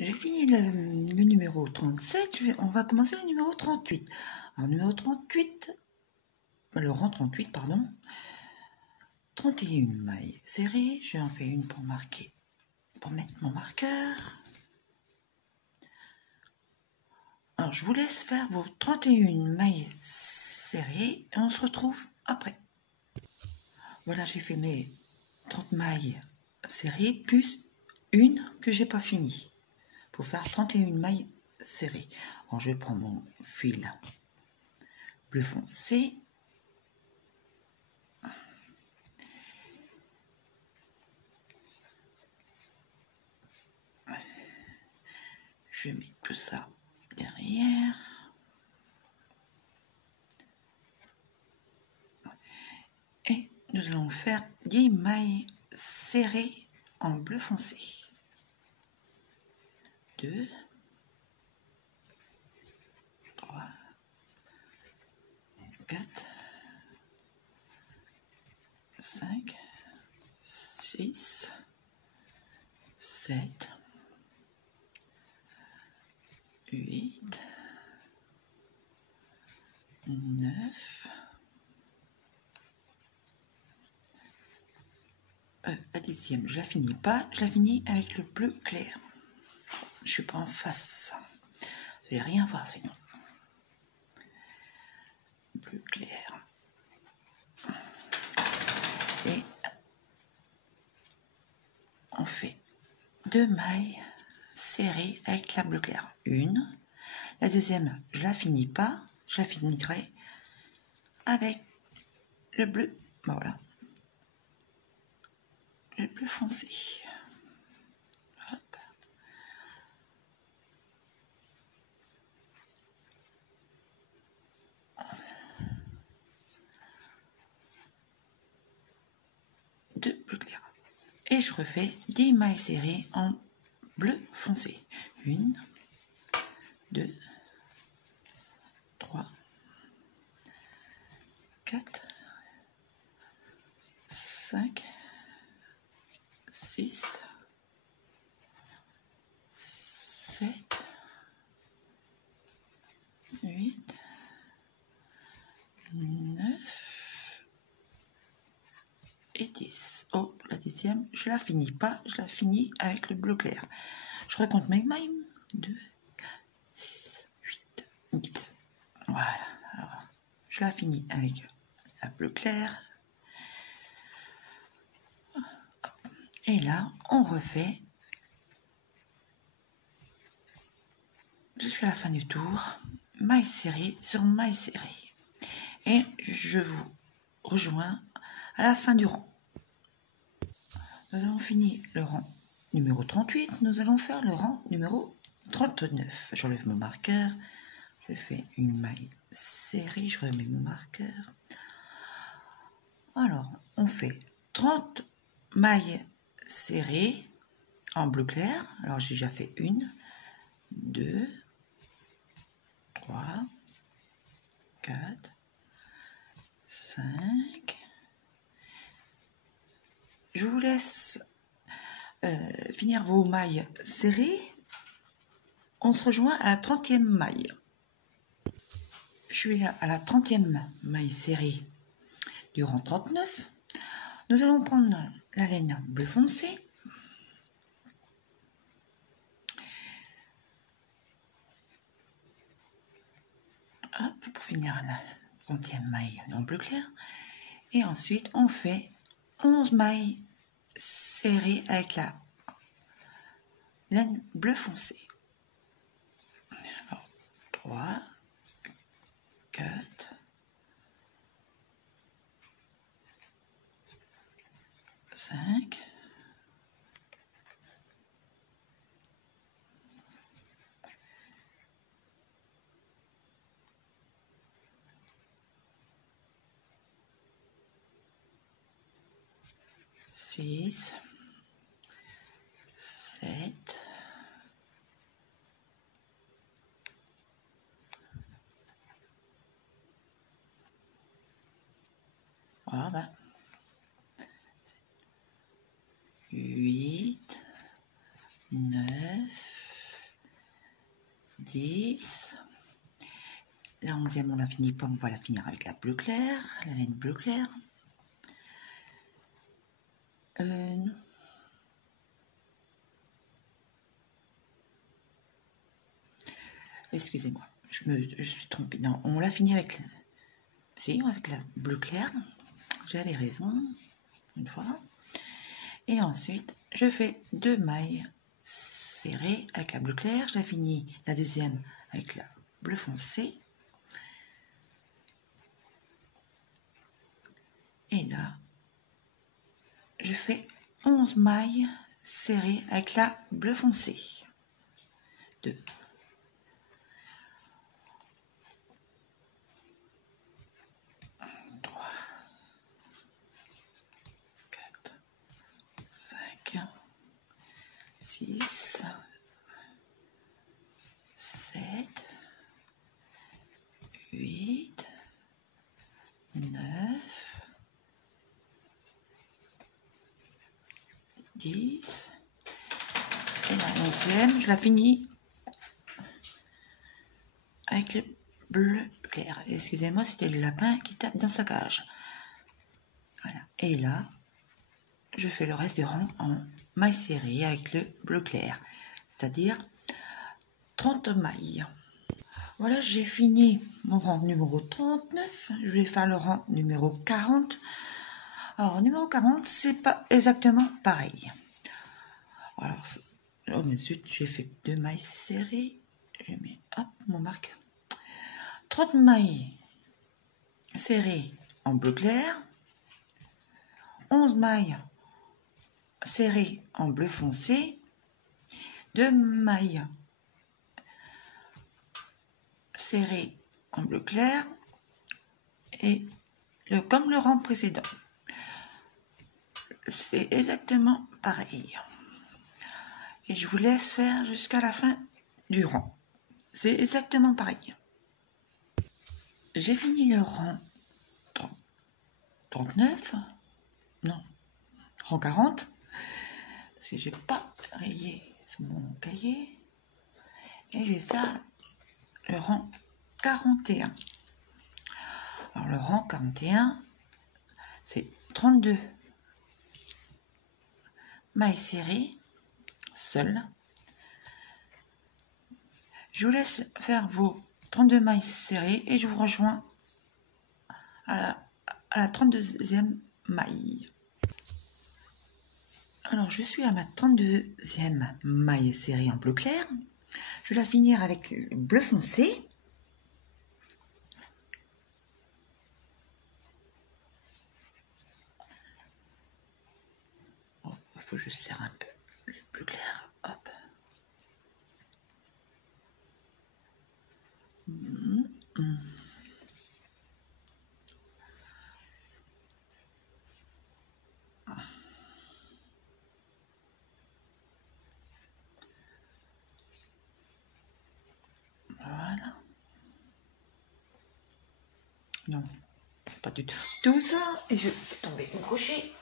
j'ai fini le numéro 37, on va commencer le numéro 38. Alors, numéro 38, le rang 38, pardon. 31 mailles serrées, je vais en faire une pour marquer, pour mettre mon marqueur. Alors, je vous laisse faire vos 31 mailles serrées et on se retrouve après. Voilà, j'ai fait mes 30 mailles serrées plus une que j'ai pas finie pour faire 31 mailles serrées. Alors, je prends mon fil bleu foncé. Je vais mettre tout ça derrière. Et nous allons faire 10 mailles serrées en bleu foncé. 2, 3, 4, 5, 6, 7, 8, 9, la 10e, je la finis pas, je la finis avec le bleu clair. Je suis pas en face. Je vais rien voir sinon. Bleu clair. Et on fait 2 mailles serrées avec la bleu clair. Une. La deuxième, je la finis pas, je la finirai avec le bleu. Voilà. Le bleu foncé. Hop. Deux bleu clair. Et je refais 10 mailles serrées en bleu foncé. 1, 2, 3, 4, 5, 6, 7, 8, 9 et 10. Oh, la 10e, je la finis pas, je la finis avec le bleu clair. Je recompte mes mailles. 2, 6, 8, 10. Voilà. Alors, je la finis avec la bleu clair. Et là, on refait jusqu'à la fin du tour, maille serrée sur maille serrée. Et je vous rejoins à la fin du rang. Nous avons fini le rang numéro 38, nous allons faire le rang numéro 39. J'enlève mon marqueur, je fais une maille serrée, je remets mon marqueur. Alors, on fait 30 mailles serrées en bleu clair. Alors, j'ai déjà fait 1, 2, 3, 4, 5. Je vous laisse finir vos mailles serrées. On se rejoint à la 30e maille. Je suis là à la 30e maille serrée du rang 39. Nous allons prendre la laine bleu foncé. Hop, pour finir la 30e maille en bleu clair. Et ensuite, on fait 11 mailles serrées avec la laine bleu foncé. Alors, 3, 4, 5, 6, 7, 8, 9, 10. La 11e, on l'a fini pas, on va la finir avec la bleu clair, la laine bleu clair. Excusez-moi, je suis trompée. Non, on l'a fini avec la bleu clair. J'avais raison, une fois. Et ensuite, je fais 2 mailles serrées avec la bleu clair. Je la finis, la deuxième, avec la bleu foncé. Et là, je fais 11 mailles serrées avec la bleu foncé. 2. 3. 4. 5. 6. 7. 8. 9. 10. Et la 11e, je la finis avec le bleu clair. Excusez-moi, c'était le lapin qui tape dans sa cage. Voilà. Et là, je fais le reste du rang en mailles serrées avec le bleu clair, c'est-à-dire 30 mailles. Voilà, j'ai fini mon rang numéro 39. Je vais faire le rang numéro 40. Alors, numéro 40, c'est pas exactement pareil. Alors, oh mais zut, j'ai fait 2 mailles serrées. Je mets, hop, mon marqueur. 30 mailles serrées en bleu clair. 11 mailles serrées en bleu foncé. 2 mailles serrées en bleu clair. Et comme le rang précédent. C'est exactement pareil. Et je vous laisse faire jusqu'à la fin du rang. C'est exactement pareil. J'ai fini le rang 39. Non, rang 40. Parce que j'ai pas rayé sur mon cahier. Et je vais faire le rang 41. Alors le rang 41, c'est 32 mailles serrées, seules. Je vous laisse faire vos 32 mailles serrées et je vous rejoins à la 32e maille. Alors je suis à ma 32e maille serrée en bleu clair. Je vais la finir avec le bleu foncé. Oh, il faut que je serre un peu le bleu clair. Hop. Voilà. Non, pas du tout ça. Et je vais tomber mon crochet.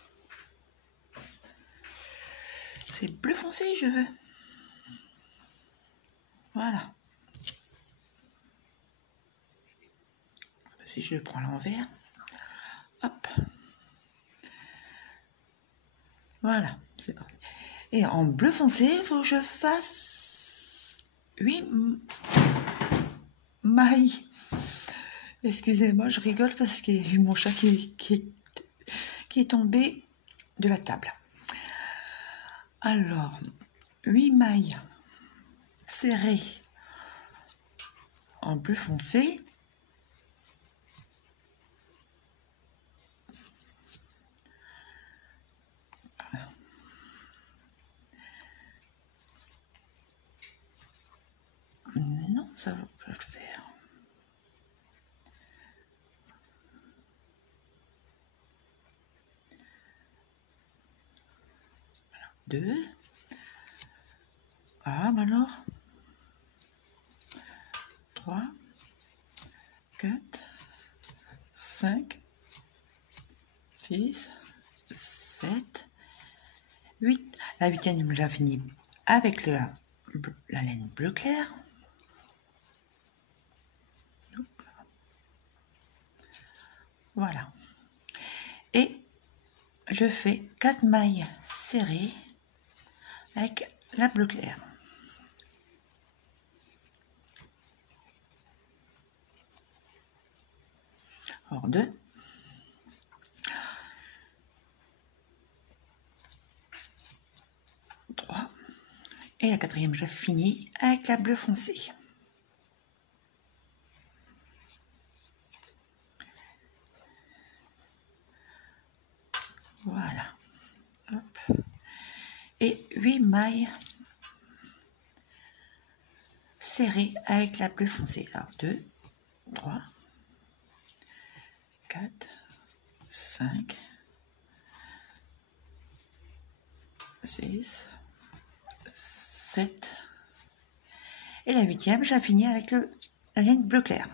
C'est bleu foncé, je veux. Voilà. Si je le prends à l'envers. Hop. Voilà, c'est parti. Et en bleu foncé, il faut que je fasse 8 mailles. Excusez-moi, je rigole parce qu'il y a eu mon chat qui est tombé de la table. Alors, 8 mailles serrées en bleu foncé. Non, ça va pas le faire. Voilà, 2. Ah, alors 3, 4, 5, 6, 7, 8. La 8e, j'ai fini avec la laine bleu clair. Voilà. Et je fais 4 mailles serrées avec la bleu clair. Alors 2. 3. Et la 4e, je finis avec la bleu foncé. Voilà. Hop. Et 8 mailles serrées avec la bleu foncé. Alors 2, 3, 4, 5, 6, 7. Et la 8e, je la finis avec la laine bleu clair.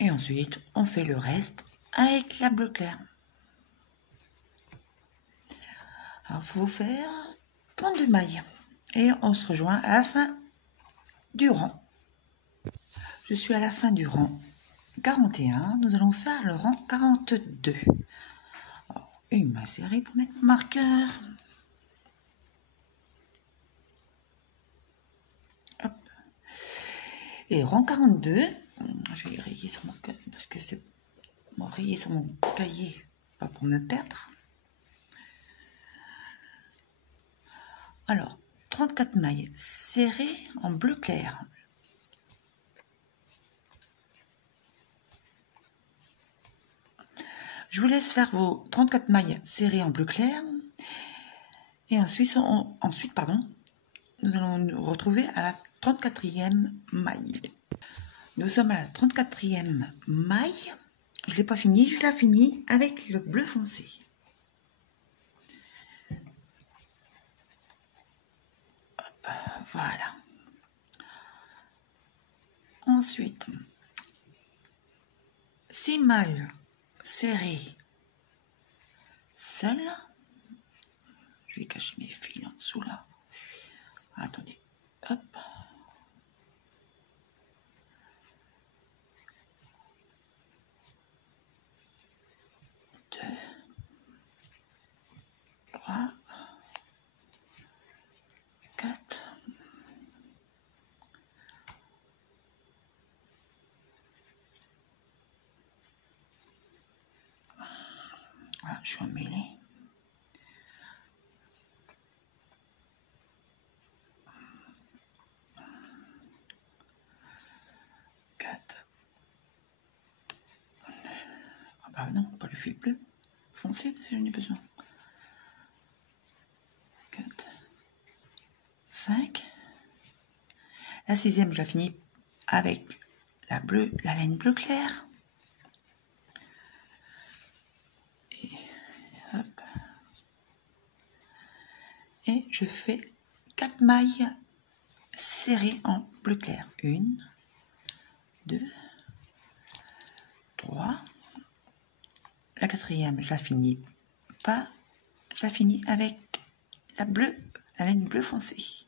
Et ensuite, on fait le reste avec la bleu clair. Alors, il faut faire 32 mailles. Et on se rejoint à la fin du rang. Je suis à la fin du rang 41. Nous allons faire le rang 42. Alors, une maille serrée pour mettre mon marqueur. Hop. Et rang 42. Je vais rayer sur mon cahier parce que c'est rayer sur mon cahier, pas pour me perdre. Alors, 34 mailles serrées en bleu clair. Je vous laisse faire vos 34 mailles serrées en bleu clair. Et ensuite, nous allons nous retrouver à la 34e maille. Nous sommes à la 34e maille. Je ne l'ai pas fini, je la finis avec le bleu foncé. Hop, voilà. Ensuite, 6 mailles serrées seules. Je vais cacher mes fils en dessous là. Attendez, hop. 2, 3, 4. Voilà, je suis emmêlée. 4. Ah bah non, pas le fil bleu. Foncé si j'en ai besoin. 4, 5. La 6e, je la finis avec la laine bleu clair. Et hop. Et je fais 4 mailles serrées en bleu clair. 1, 2, 3. La 4e, je la finis pas. Je la finis avec la laine bleu foncé.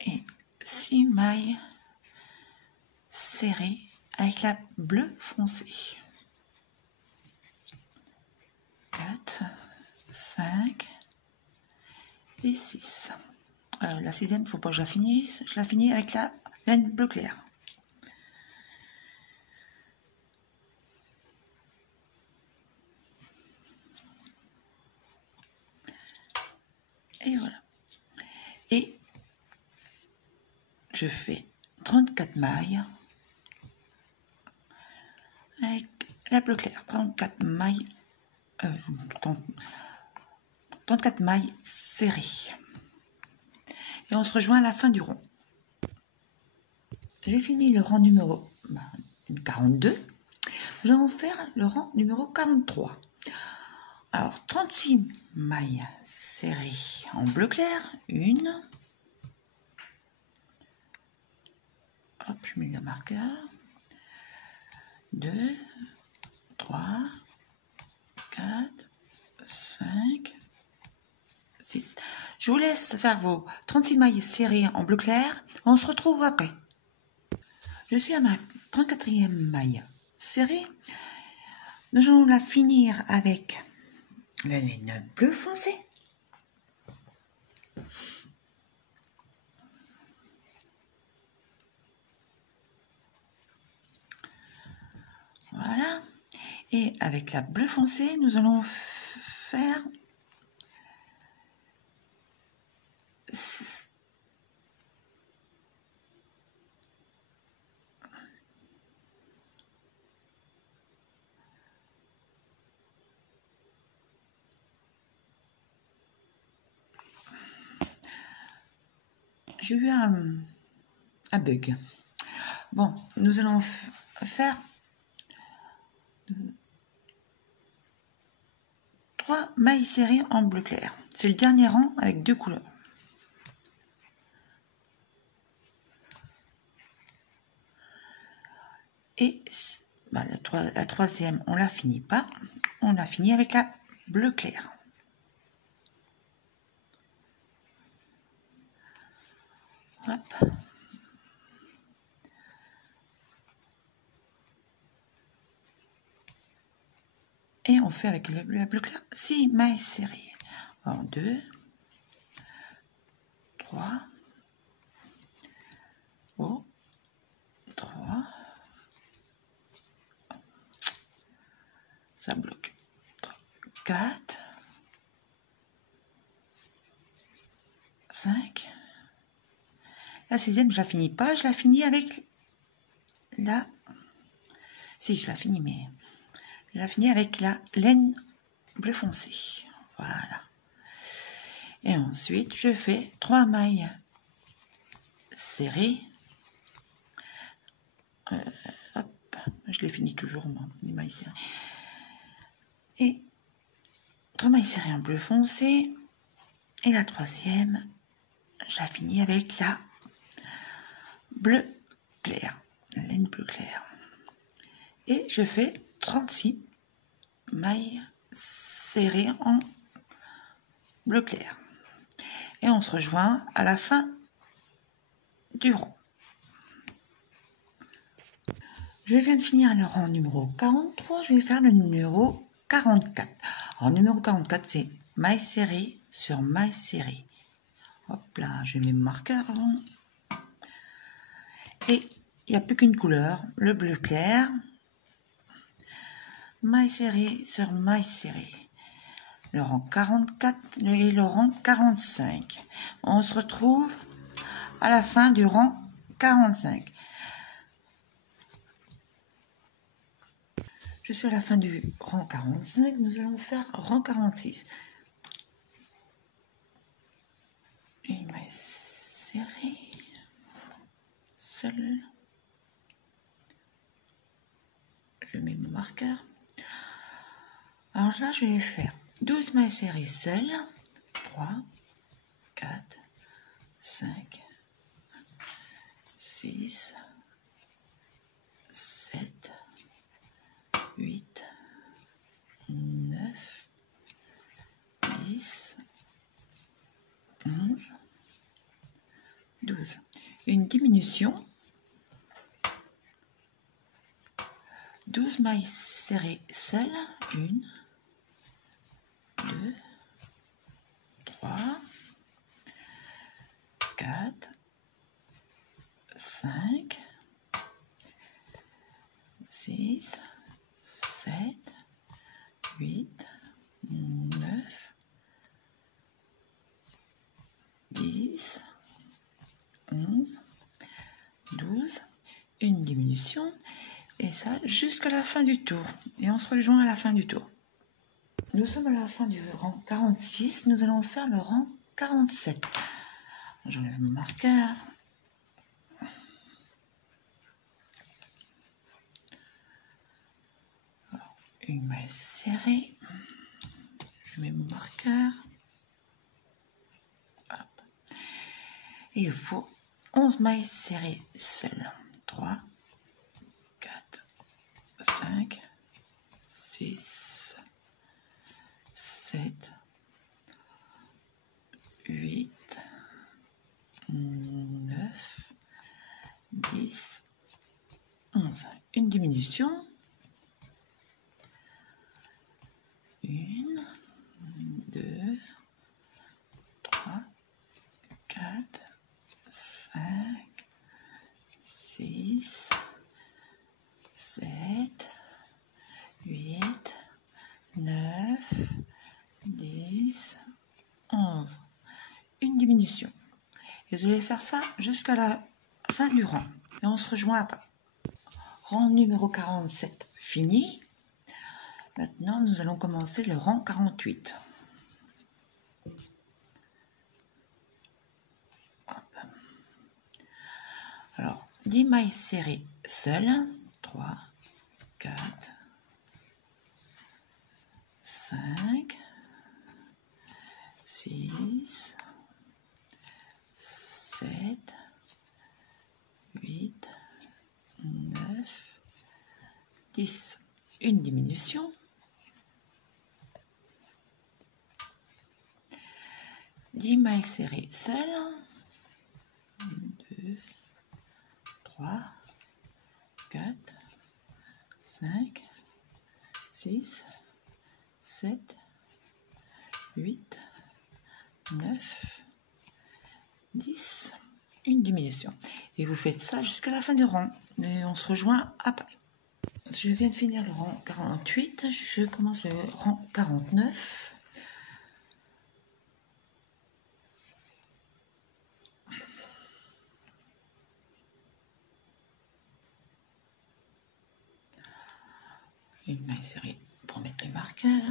Et 6 mailles serrées avec la bleu foncé. 4, 5 et 6. La 6e, il ne faut pas que je la finisse. Je la finis avec la laine bleu clair. Et voilà. Et je fais 34 mailles avec la bleu clair. 34 mailles serrées. Et on se rejoint à la fin du rond. J'ai fini le rang numéro 42. Nous allons faire le rang numéro 43. Alors, 36 mailles serrées en bleu clair. 1. Hop, je mets le marqueur. 2, 3, 4, 5, 5, 6. Je vous laisse faire vos 36 mailles serrées en bleu clair. On se retrouve après. Je suis à ma 34e maille serrée. Nous allons la finir avec la laine bleu foncé. Voilà. Et avec la bleu foncé, nous allons faire j'ai eu un bug. Bon, nous allons faire 3 mailles serrées en bleu clair. C'est le dernier rang avec 2 couleurs. Et bah, la troisième, on la finit pas. On la finit avec la bleu clair. Hop. Et on fait avec le bleu clair 6 mailles serrées. En 2, 3, 3, ça bloque, 4, 5, la sixième je la finis pas, je la finis avec la, si je la finis mais je la finis avec la laine bleu foncé, voilà. Et ensuite je fais 3 mailles serrées, hop, je les finis toujours moi, les mailles serrées, et 3 mailles serrées en bleu foncé, et la troisième je la finis avec la bleu clair, la laine bleu clair, et je fais 36 mailles serrées en bleu clair, et on se rejoint à la fin du rang. Je viens de finir le rang numéro 43, je vais faire le numéro 44. Alors numéro 44 c'est maille serrée sur maille serrée. Hop là, je mets mon marqueur avant. Et il n'y a plus qu'une couleur, le bleu clair. Maille serrée sur maille serrée. Le rang 44 et le rang 45. On se retrouve à la fin du rang 45. Je suis à la fin du rang 45, nous allons faire rang 46. Une maille serrée, seule. Je mets mon marqueur. Alors là, je vais faire 12 mailles serrées seules. 3, 4, 5, 6, 7, 8, 9, 10, 11, 12. Une diminution. 12 mailles serrées seules. 1, 2, 3, 4, 5, 6, 7, 8, 9, 10, 11, 12, une diminution, et ça jusqu'à la fin du tour. Et on se rejoint à la fin du tour. Nous sommes à la fin du rang 46, nous allons faire le rang 47. J'enlève mon marqueur. Alors, une maille serrée. Je mets mon marqueur. Hop. Et il faut 11 mailles serrées seules. 3, 4, 5, 6, 7, 11. Une diminution. 1, 2, 3, 4, 5, 6, 7, 8, 9, 10, 11. Une diminution. Et vous allez faire ça jusqu'à la fin du rang. Et on se rejoint après. Rang numéro 47 fini. Maintenant, nous allons commencer le rang 48. Hop. Alors, 10 mailles serrées seules. 3, 4, 5, 6, 7, 8, 9, 10. Une diminution. 10 mailles serrées seules. 2, 3, 4, 5, 6, 7, 8, 9, 10. Une diminution. Et vous faites ça jusqu'à la fin du rang. Et on se rejoint après. Je viens de finir le rang 48. Je commence le rang 49. Une maille serrée pour mettre les marqueurs.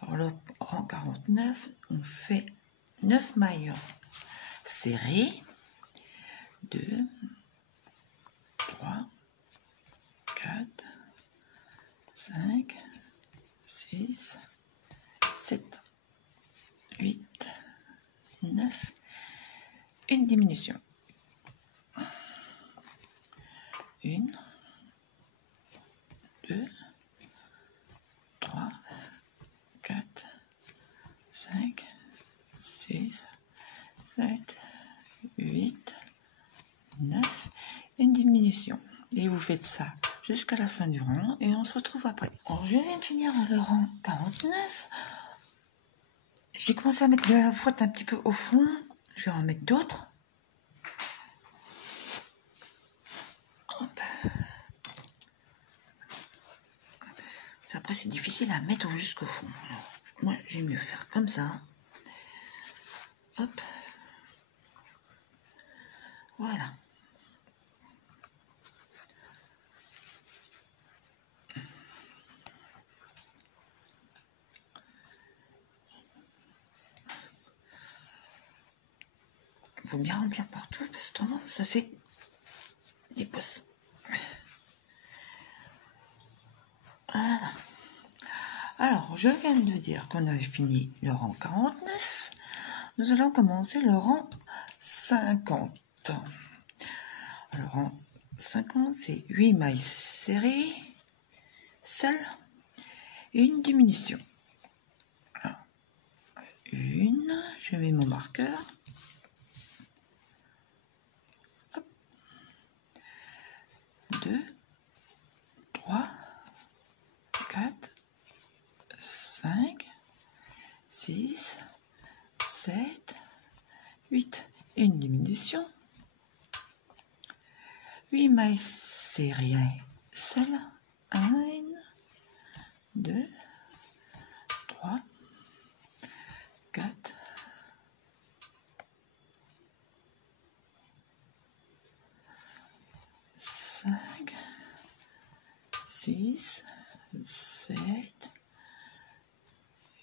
Alors le rang 49, on fait 9 mailles serrées. 2, 3, 4, 5, 6, 7, 8, 9. Une diminution. 1, 2, 3, 4, 5, 6, 7, 8, 9. Une diminution. Et vous faites ça jusqu'à la fin du rang et on se retrouve après. Alors, je viens de finir le rang 49. J'ai commencé à mettre la fouette un petit peu au fond. Je vais en mettre d'autres. Après, c'est difficile à mettre jusqu'au fond. Alors, moi, j'aime mieux faire comme ça. Hop. Voilà. Il faut bien remplir partout, parce que autrement, ça fait des pousses. Voilà. Alors, je viens de dire qu'on avait fini le rang 49. Nous allons commencer le rang 50. Le rang 50, c'est 8 mailles serrées, seules, et une diminution. Alors, une, je mets mon marqueur. Hop. 2, 3, 4, 5, 6, 7, 8. Et une diminution. 8 mailles serrées seules. 1, 2, 3, 4, 5, 6, 7,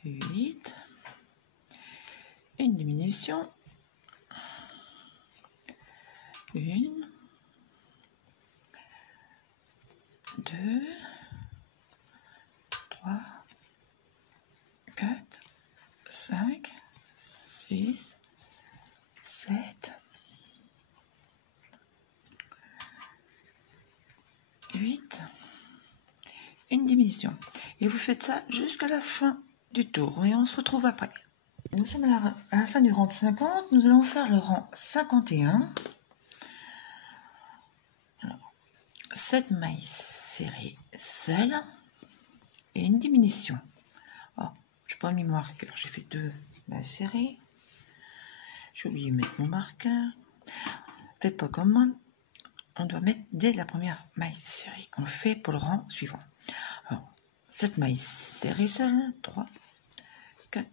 8. Une diminution. 1, 2, 3, 4, 5, 6, 7, 8. Une diminution. Et vous faites ça jusqu'à la fin du tour. Et on se retrouve après. Nous sommes à la fin du rang 50. Nous allons faire le rang 51. Alors, 7 mailles serrées seules et une diminution. Oh, je n'ai pas mis mon marqueur, j'ai fait 2 mailles serrées. J'ai oublié de mettre mon marqueur. Faites pas comme moi. On doit mettre dès la première maille serrée qu'on fait pour le rang suivant. Alors, 7 mailles serrées seules, 3, 4,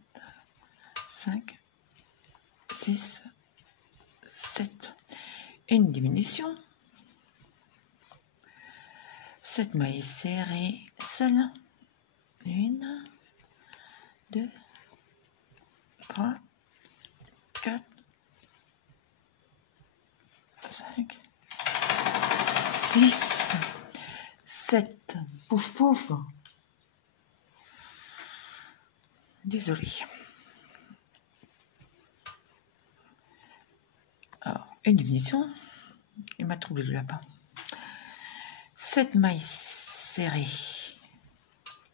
5, 6, 7. Et une diminution. 7 mailles serrées seules. 1, 2, 3, 4, 5, 6, 7. Pouf, pouf. Désolé. Alors, une diminution. Il m'a troublé le lapin. 7 mailles serrées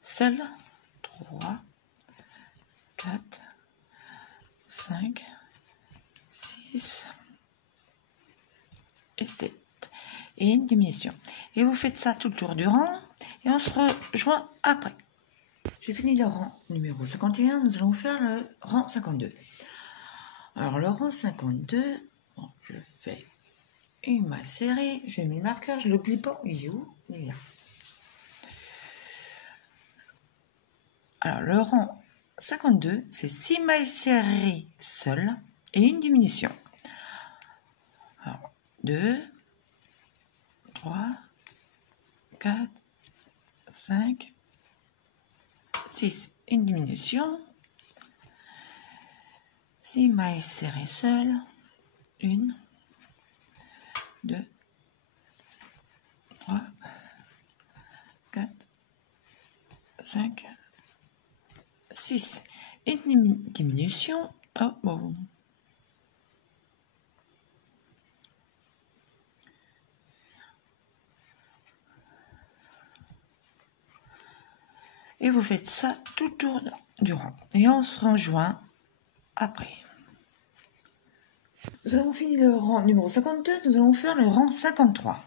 seules. 3, 4, 5, 6 et 7. Et une diminution. Et vous faites ça tout le tour du rang. Et on se rejoint après. J'ai fini le rang numéro 51. Nous allons faire le rang 52. Alors le rang 52, bon, je fais une maille serrée. Je mets le marqueur, je ne l'oublie pas. Il est où? Il est là. Alors le rang 52, c'est 6 mailles serrées seules et une diminution. Alors 2, 3, 4, 5, 6. Une diminution. 6 mailles serrées seules. 1, 2, 3, 4, 5, 6. Une diminution. Oh, bon. Et vous faites ça tout le tour du rang. Et on se rejoint après. Nous avons fini le rang numéro 52. Nous allons faire le rang 53.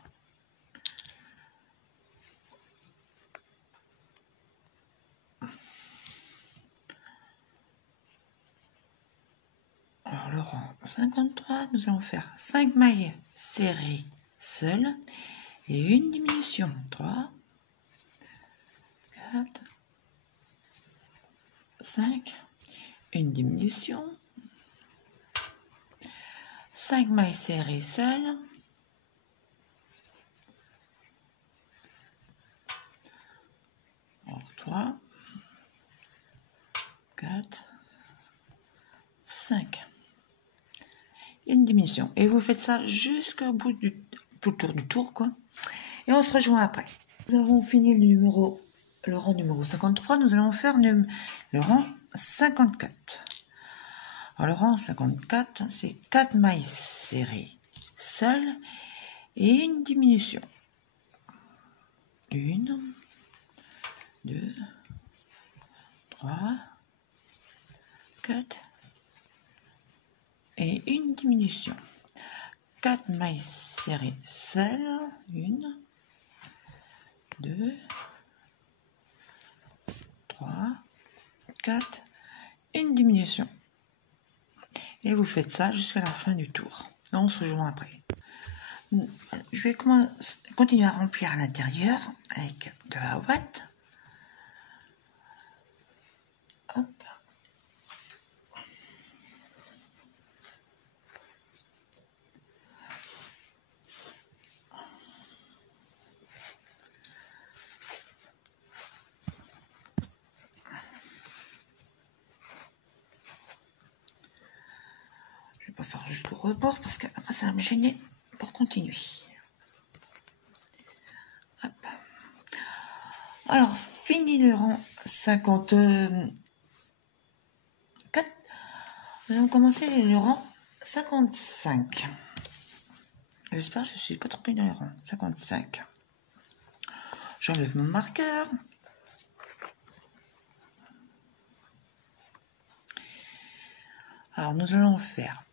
Alors le rang 53, nous allons faire 5 mailles serrées seules et une diminution. 3, 4, 5, une diminution, 5 mailles serrées seules, 3, 4, 5, une diminution. Et vous faites ça jusqu'au bout tout tour du tour, quoi. Et on se rejoint après. Nous avons fini le rang numéro 53, nous allons faire le rang 54. Alors, le rang 54, c'est 4 mailles serrées seules et une diminution. 1, 2, 3, 4 et une diminution. 4 mailles serrées seules. 1, 2, 3, 4, une diminution. Et vous faites ça jusqu'à la fin du tour. On se rejoint après. Je vais continuer à remplir à l'intérieur avec de la ouate. Hop. Je vais pas faire jusqu'au rebord parce qu'après ça va me gêner pour continuer. Hop. Alors, fini le rang 54. Nous allons commencer le rang 55. J'espère que je ne suis pas trompée dans le rang 55. J'enlève mon marqueur. Alors, nous allons faire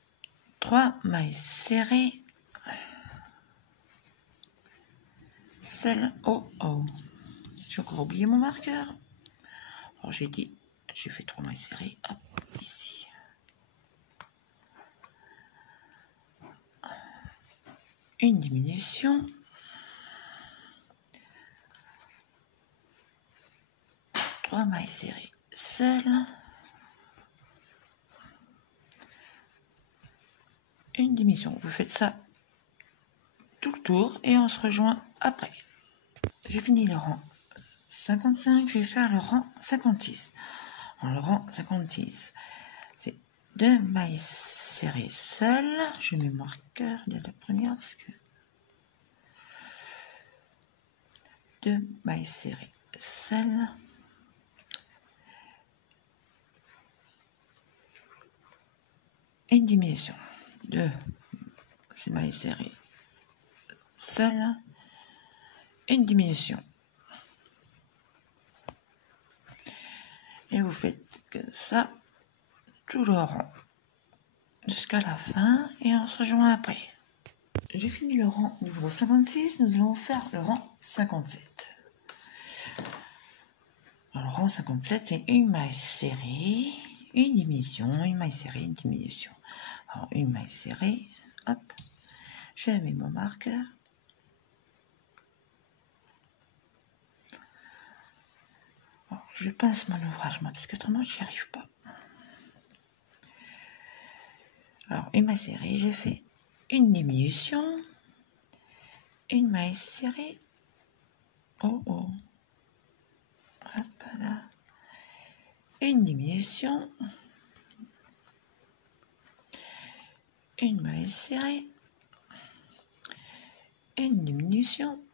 3 mailles serrées seul, oh oh, j'ai encore oublié mon marqueur. Alors j'ai fait 3 mailles serrées, hop, ici. Une diminution. 3 mailles serrées seules. Une diminution. Vous faites ça tout le tour et on se rejoint après. J'ai fini le rang 55, je vais faire le rang 56. En le rang 56, c'est 2 mailles serrées seules. Je mets mon marqueur dès la première parce que 2 mailles serrées seules. Et une diminution de ces mailles serrées seules. Une diminution. Et vous faites que ça tout le rang jusqu'à la fin et on se rejoint après. J'ai fini le rang numéro 56, nous allons faire le rang 57. Alors, le rang 57, c'est une maille serrée, une diminution, une maille serrée, une diminution. Alors, une maille serrée, hop, je mets mon marqueur. Alors, je pince mon ouvrage, parce que autrement, j'y arrive pas. Alors, une maille serrée, j'ai fait une diminution, une maille serrée, oh oh, hop là, une diminution, une maille serrée, une diminution,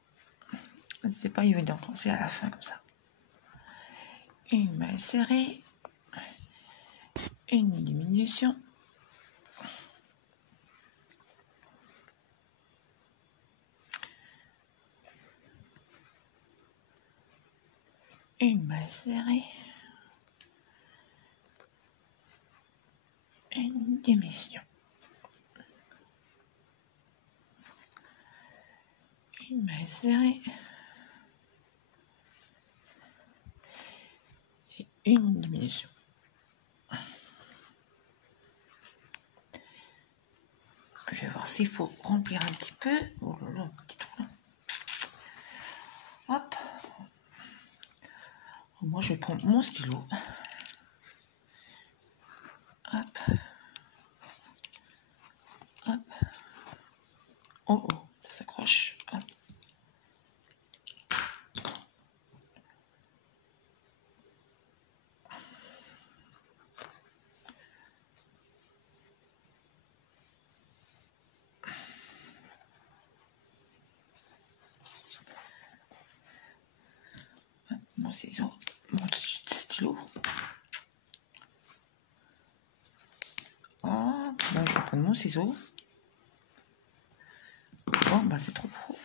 c'est pas évident quand c'est à la fin comme ça, une maille serrée, une diminution, une maille serrée, une diminution, une maille serrée et une diminution. Je vais voir s'il faut remplir un petit peu. Oh là là, petit trou là. Hop. Moi, je vais prendre mon stylo. Hop. Hop. Oh oh, ça s'accroche. Hop. Hop. Mon ciseau, mon stylo. Ah, bon, je vais prendre mon ciseau. Oh, bah c'est trop gros.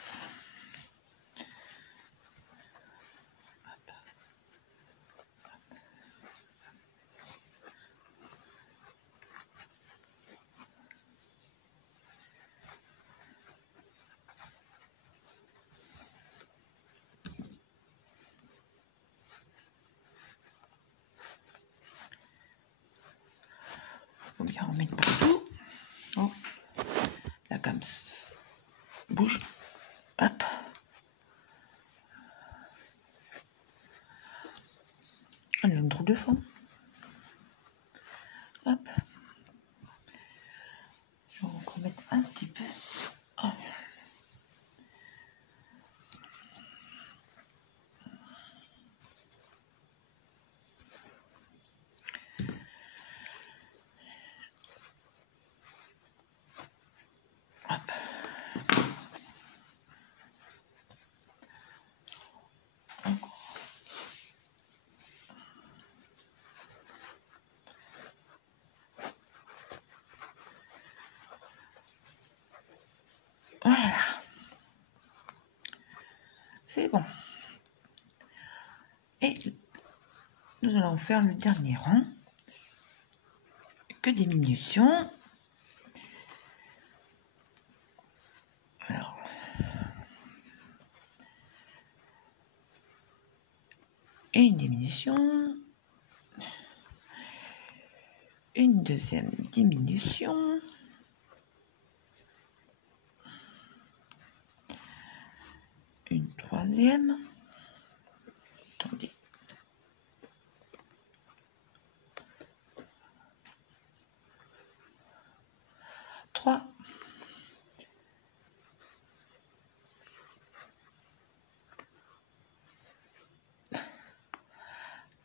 Faut bien en mettre partout. Oh, la gamme bouge. Hop. Elle a une drôle de forme. Hop. Je vais encore mettre un petit peu. Hop. Hop. Encore. Voilà. C'est bon. Et nous allons faire le dernier rang. Que diminution. Alors, et une diminution, une deuxième diminution, une troisième, attendez, 3,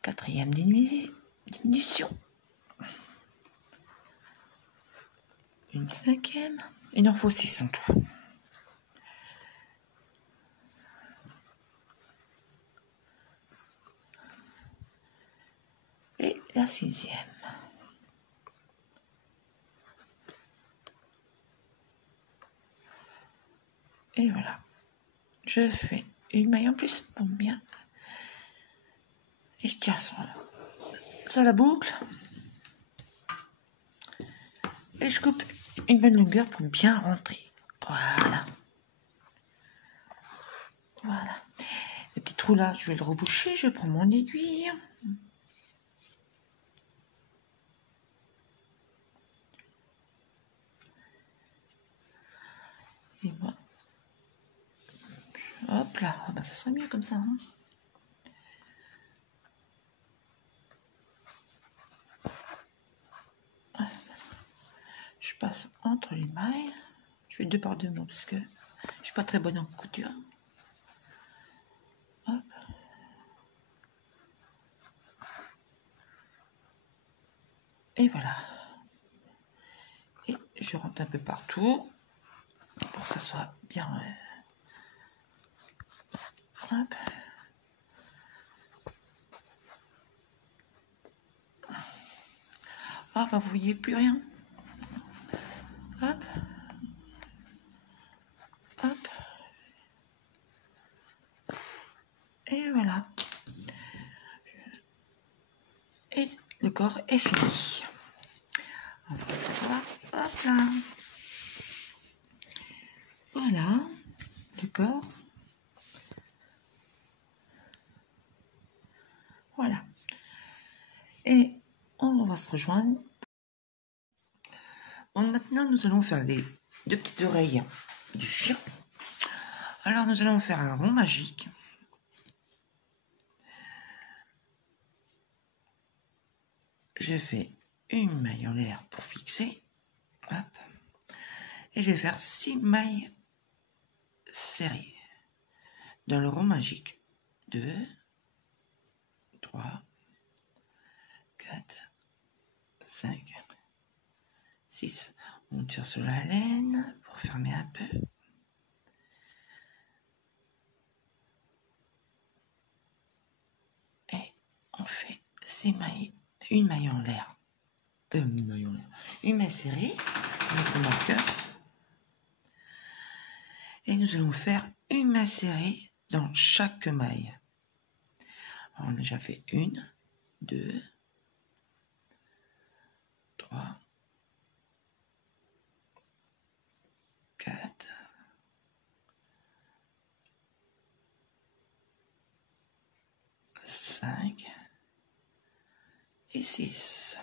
quatrième diminution, une cinquième, il en faut 6 en tout. Et la sixième. Et voilà. Je fais une maille en plus pour bien. Et je tire sur la boucle. Et je coupe une bonne longueur pour bien rentrer. Voilà. Voilà. Le petit trou là, je vais le reboucher. Je prends mon aiguille. Et voilà. Hop là. Ah bah, ça serait mieux comme ça. Hein. Je passe entre les mailles. Je fais 2 par 2 moi parce que je suis pas très bonne en couture. Hop. Et voilà. Et je rentre un peu partout pour que ça soit bien. Hop. Ah bah vous voyez plus rien. Hop. Hop. Et voilà. Et le corps est fini. On va voir. Hop là. Voilà. Le corps. Voilà. Et on va se rejoindre. Bon, maintenant, nous allons faire les 2 petites oreilles du chien. Alors, nous allons faire un rond magique. Je fais une maille en l'air pour fixer. Hop. Et je vais faire 6 mailles serrées dans le rond magique. 2, 3, 4, 5, 6. On tire sur la laine pour fermer un peu. Et on fait 6 mailles, une maille en l'air. Une maille serrée, notre marqueur. Et nous allons faire une maille serrée dans chaque maille. Alors, on a déjà fait 1, 2, 3, 4, 5 et 6.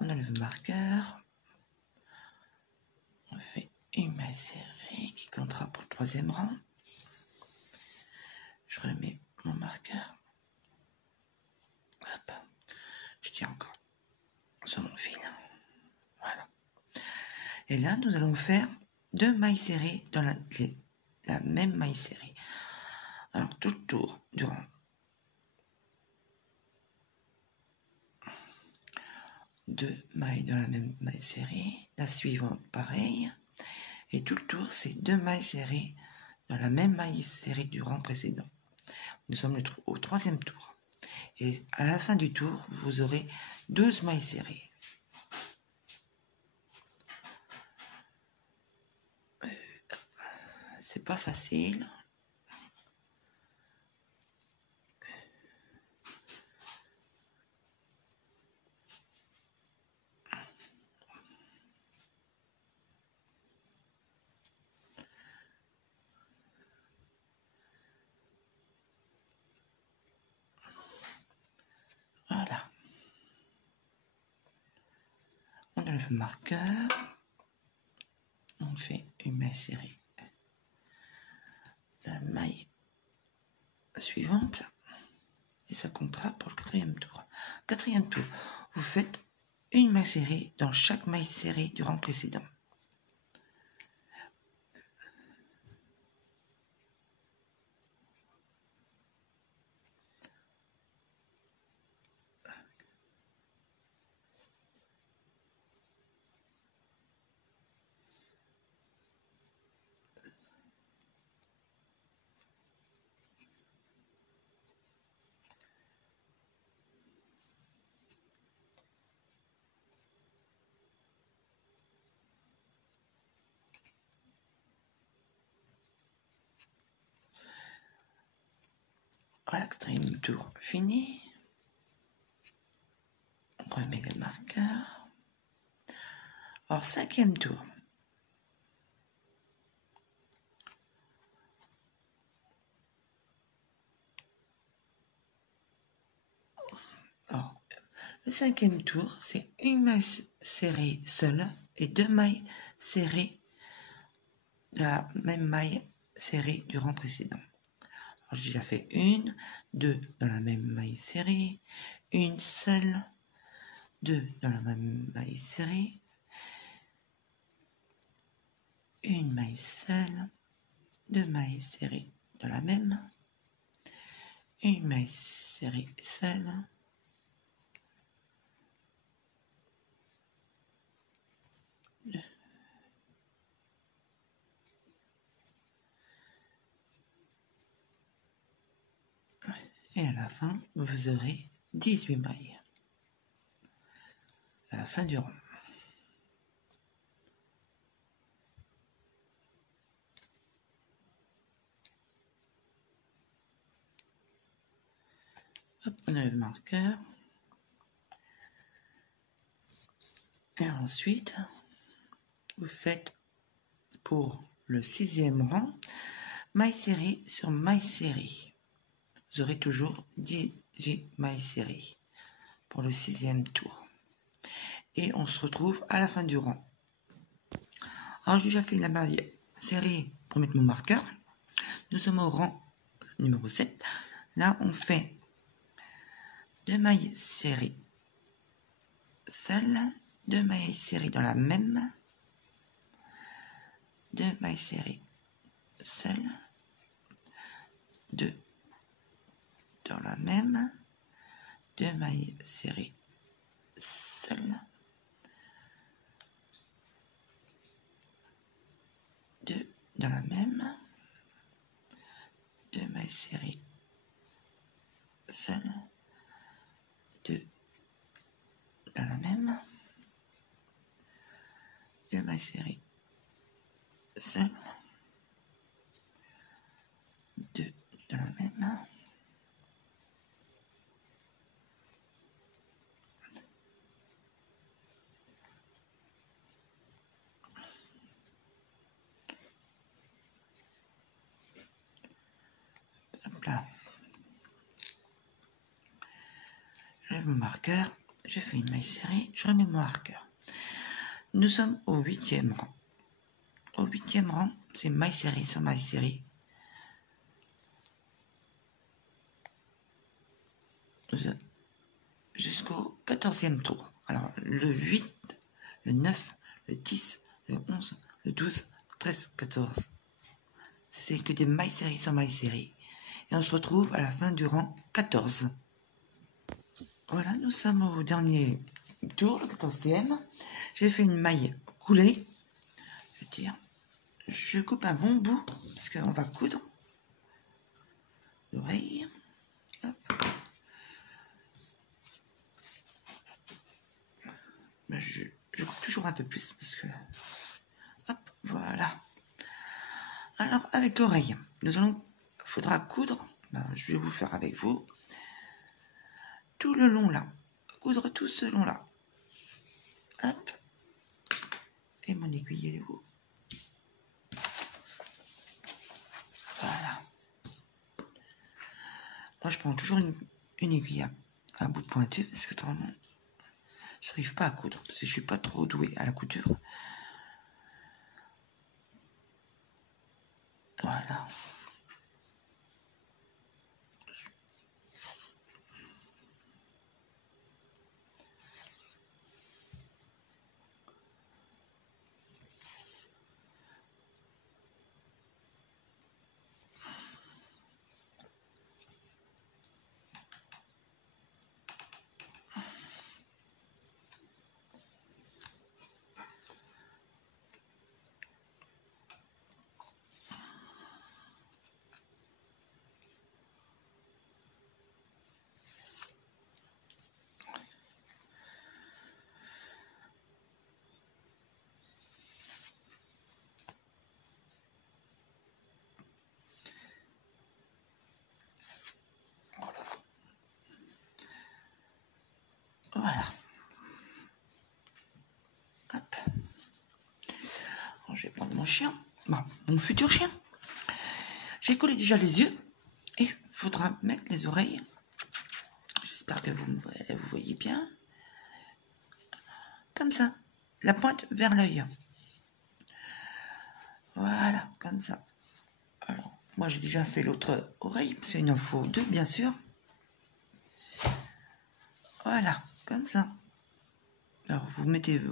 On enlève le marqueur. On fait une maille serrée qui comptera pour le 3e rang. Je remets mon marqueur. Hop. Je tire encore sur mon fil. Voilà. Et là, nous allons faire 2 mailles serrées dans la même maille serrée. Alors, tout le tour, durant 2 mailles dans la même maille serrée, la suivante pareil, et tout le tour c'est 2 mailles serrées dans la même maille serrée du rang précédent. Nous sommes au 3e tour, et à la fin du tour vous aurez 12 mailles serrées. C'est pas facile. enlève le marqueur, on fait une maille serrée, la maille suivante, et ça comptera pour le quatrième tour. Quatrième tour, vous faites une maille serrée dans chaque maille serrée du rang précédent. Voilà, quatrième tour fini. On remet le marqueur. Alors, cinquième tour. Alors, le cinquième tour, c'est une maille serrée seule et deux mailles serrées de la même maille serrée du rang précédent. Alors, j'ai déjà fait une, deux dans la même maille serrée, une seule, deux dans la même maille serrée, une maille seule, deux mailles serrées dans la même, une maille serrée seule, et à la fin, vous aurez 18 mailles. À la fin du rang. Hop, on enlève le marqueur. Et ensuite, vous faites pour le sixième rang, maille serrée sur maille serrée. Vous aurez toujours 18 mailles serrées pour le sixième tour. Et on se retrouve à la fin du rang. Alors, j'ai déjà fait la maille serrée pour mettre mon marqueur. Nous sommes au rang numéro 7. Là, on fait deux mailles serrées seules, deux mailles serrées dans la même, deux mailles serrées seules, deux dans la même, deux mailles serrées seules, deux dans la même, deux mailles serrées seules, deux dans la même, deux mailles serrées seules, deux dans la même, hop là. Je lève mon marqueur, je fais une maille serrée, je remets mon marqueur. Nous sommes au huitième rang. Au huitième rang, c'est maille serrée sur maille serrée. Jusqu'au 14e tour. Alors, le 8, le 9, le 10, le 11, le 12, 13, 14. C'est que des mailles serrées sur mailles serrées. Et on se retrouve à la fin du rang 14. Voilà, nous sommes au dernier tour, le 14e. J'ai fait une maille coulée. Je coupe un bon bout, parce qu'on va coudre l'oreille. Je coupe toujours un peu plus, parce que... Hop, voilà. Alors, avec l'oreille, faudra coudre, je vais vous faire avec vous, tout le long là, coudre tout ce long là. Hop, et mon aiguille est où? Voilà. Moi, je prends toujours une aiguille à un bout pointu, parce que autrement, Je n'arrive pas à coudre parce que je suis pas trop douée à la couture. Voilà. Voilà. Hop. Alors, je vais prendre mon chien. Bon, mon futur chien. J'ai collé déjà les yeux. Et il faudra mettre les oreilles. J'espère que vous voyez bien. Comme ça. La pointe vers l'œil. Voilà, comme ça. Alors, moi j'ai déjà fait l'autre oreille. Parce qu'il en faut deux, bien sûr. Voilà, comme ça. Alors, vous mettez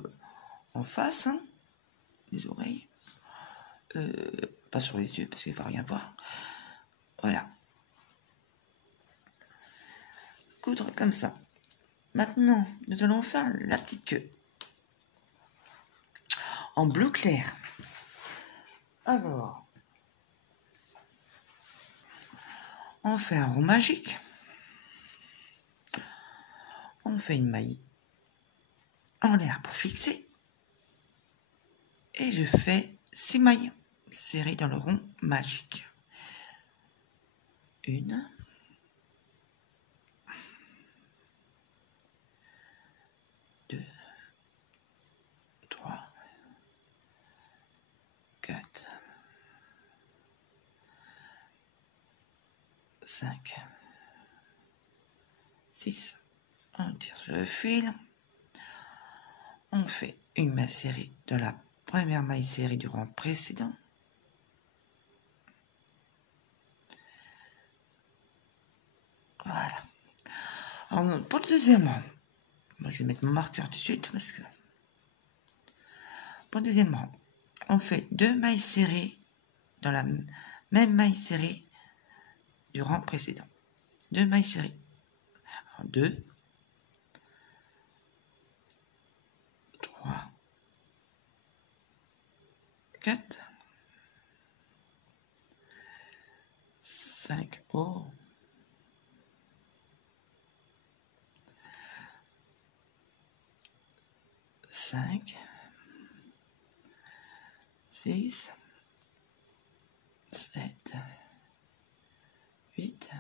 en face, hein, les oreilles. Pas sur les yeux, parce qu'il ne va rien voir. Voilà. Coudre comme ça. Maintenant, nous allons faire la petite queue. En bleu clair. Alors, on fait un rond magique. On fait une maille en l'air pour fixer. Et je fais 6 mailles serrées dans le rond magique. 1, 2, 3, 4, 5, 6. On tire sur le fil. On fait une maille serrée dans la première maille serrée du rang précédent. Voilà. Alors, pour le deuxième rang, moi je vais mettre mon marqueur tout de suite parce que pour le deuxième rang, on fait 2 mailles serrées dans la même maille serrée du rang précédent. 2 mailles serrées. 2, 3, 4, 5, oh, 5, 6, 7, 8,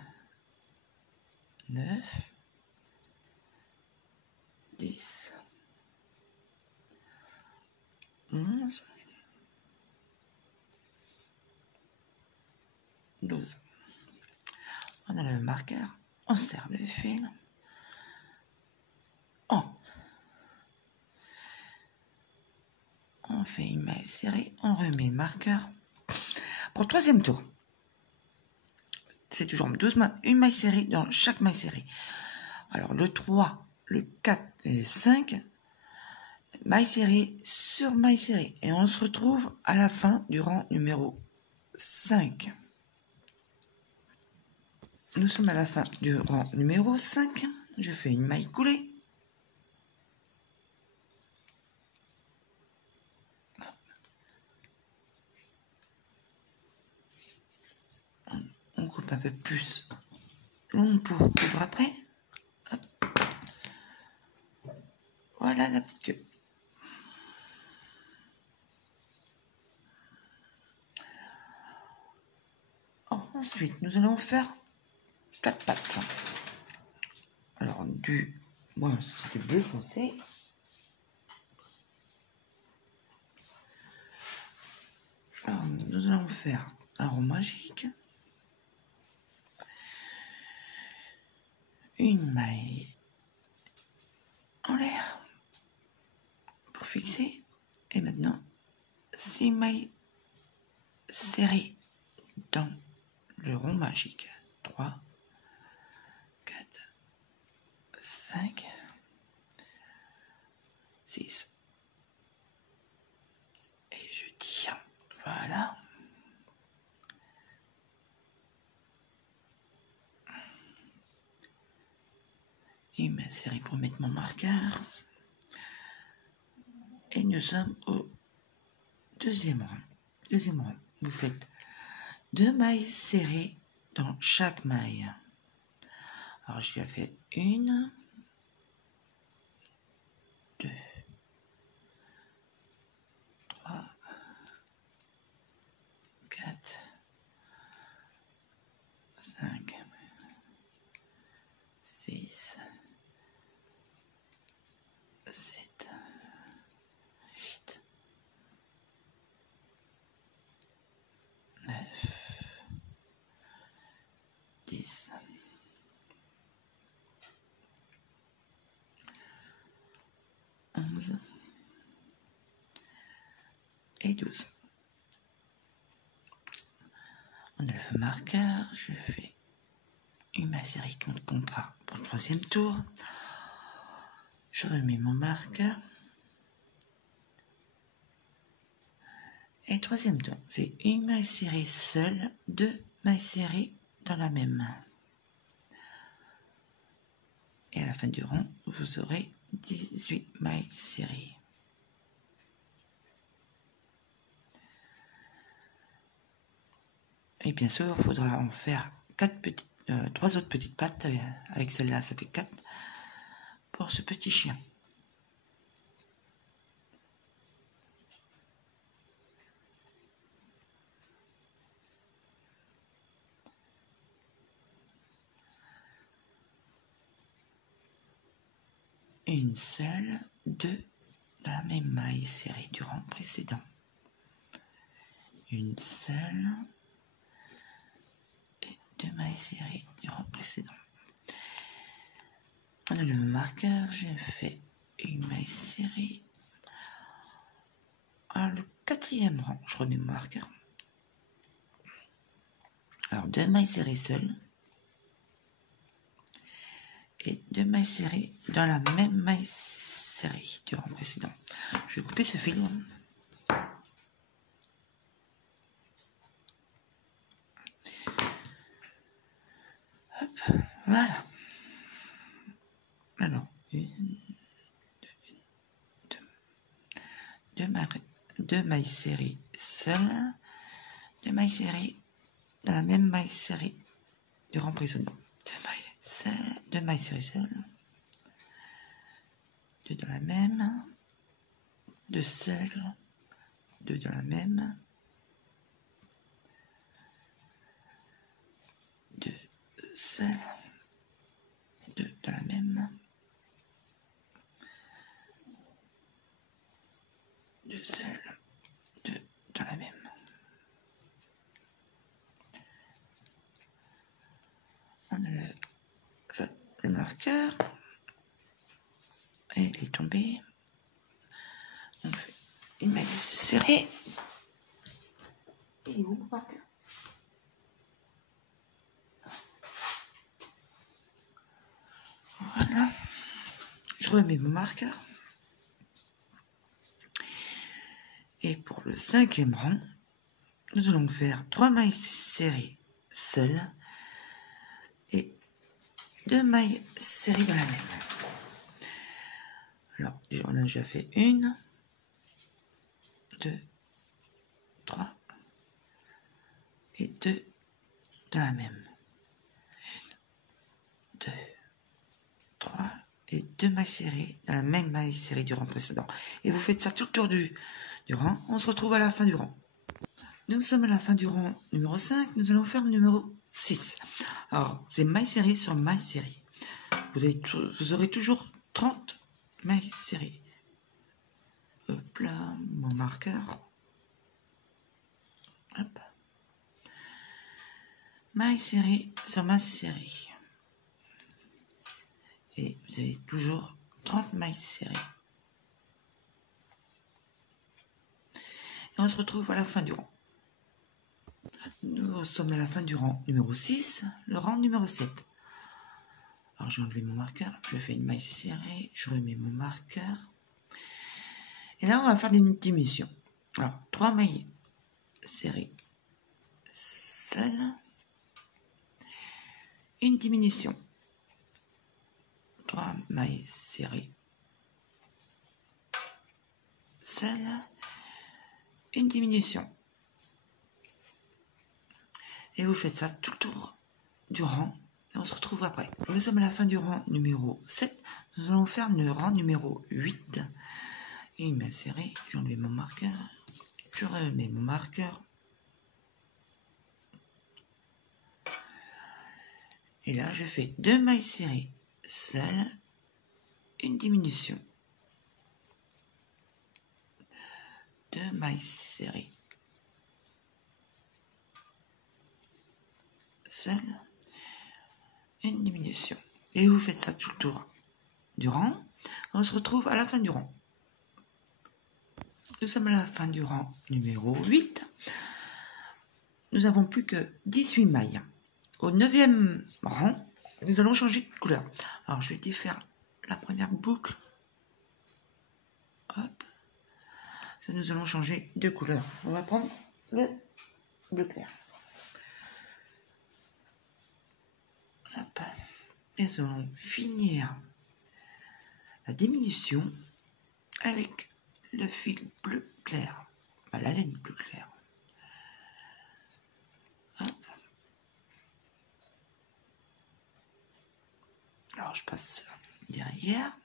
9, 10, 11, 12. On a le marqueur, on serre le fil. On fait une maille serrée, on remet le marqueur. Pour le troisième tour, c'est toujours 12 mailles, une maille serrée dans chaque maille serrée. Alors le 3, le 4 et le 5, maille serrée sur maille serrée. Et on se retrouve à la fin du rang numéro 5. Nous sommes à la fin du rang numéro 5. Je fais une maille coulée. On coupe un peu plus long pour coudre après. Hop. Voilà la petite queue. Ensuite, nous allons faire 4 pattes. Alors, moi, c'était bleu foncé. Alors, nous allons faire un rond magique. Une maille en l'air pour fixer. Et maintenant, 6 mailles serrées dans le rond magique. 3, 4, 5, 6. Et je tire. Voilà. Une main serrée pour mettre mon marqueur. Et nous sommes au deuxième rang. Deuxième rang. Vous faites 2 mailles serrées dans chaque maille. Alors je vais faire 1, 2, 3, 4, 5, 6, 7, 8, 9, 10, 11 et 12. On a le marqueur, je fais une maille serrée contre contrat pour le troisième tour. Je remets mon marqueur. Et troisième tour, c'est une maille serrée seule, 2 mailles serrées dans la même main. Et à la fin du rang, vous aurez 18 mailles serrées. Et bien sûr, il faudra en faire 3 autres petites pattes. Avec celle-là, ça fait 4 pour ce petit chien. Une seule, 2 dans la même maille serrée du rang précédent. Une seule et 2 mailles serrées du rang précédent. On a le marqueur, je fais une maille serrée. Alors le quatrième rang, je remets mon marqueur. Alors 2 mailles serrées seules. Et 2 mailles serrées dans la même maille serrée du rang précédent. Je vais couper ce fil. Hop, voilà. Alors, 2 mailles serrées seules, 2 mailles serrées dans la même maille serrée du rang précédent. 2 mailles serrées seules, 2 dans la même, 2 seules, 2 dans la même, 2 seules, 2 dans la même, 2 seules, 2 dans la même. On a le marqueur. Et il est tombé. On fait une maille serrée. Il est où mon marqueur? Voilà. Je remets mon marqueur. Et pour le cinquième rang, nous allons faire 3 mailles serrées seules et 2 mailles serrées dans la même. Alors, on a déjà fait 1, 2, 3 et 2 dans la même. 1, 2, 3 et 2 mailles serrées dans la même maille serrée du rang précédent. Et vous faites ça tout le tour du rang. On se retrouve à la fin du rang. Nous sommes à la fin du rang numéro 5. Nous allons faire le numéro 6. Alors, c'est maille serrée sur maille serrée. Vous aurez toujours 30 mailles serrées. Hop là, mon marqueur. Hop. Maille serrée sur maille serrée. Et vous avez toujours 30 mailles serrées. Et on se retrouve à la fin du rang. Nous sommes à la fin du rang numéro 6, le rang numéro 7. Alors j'ai enlevé mon marqueur, je fais une maille serrée, je remets mon marqueur. Et là on va faire des diminutions. Alors 3 mailles serrées seules, une diminution. 3 mailles serrées seules, une diminution. Et vous faites ça tout le tour du rang. Et on se retrouve après. Nous sommes à la fin du rang numéro 7. Nous allons faire le rang numéro 8. Et une maille serrée. J'ai enlevé mon marqueur. Je remets mon marqueur. Et là, je fais 2 mailles serrées seules. Une diminution. 2 mailles serrées seules. Une diminution. Et vous faites ça tout le tour du rang. On se retrouve à la fin du rang. Nous sommes à la fin du rang numéro 8. Nous n'avons plus que 18 mailles. Au 9e rang, nous allons changer de couleur. Alors, je vais défaire la première boucle. Hop. Ça, nous allons changer de couleur. On va prendre le bleu clair. Hop. Et nous allons finir la diminution avec le fil bleu clair. Enfin, la laine bleu clair. Hop. Alors, je passe derrière.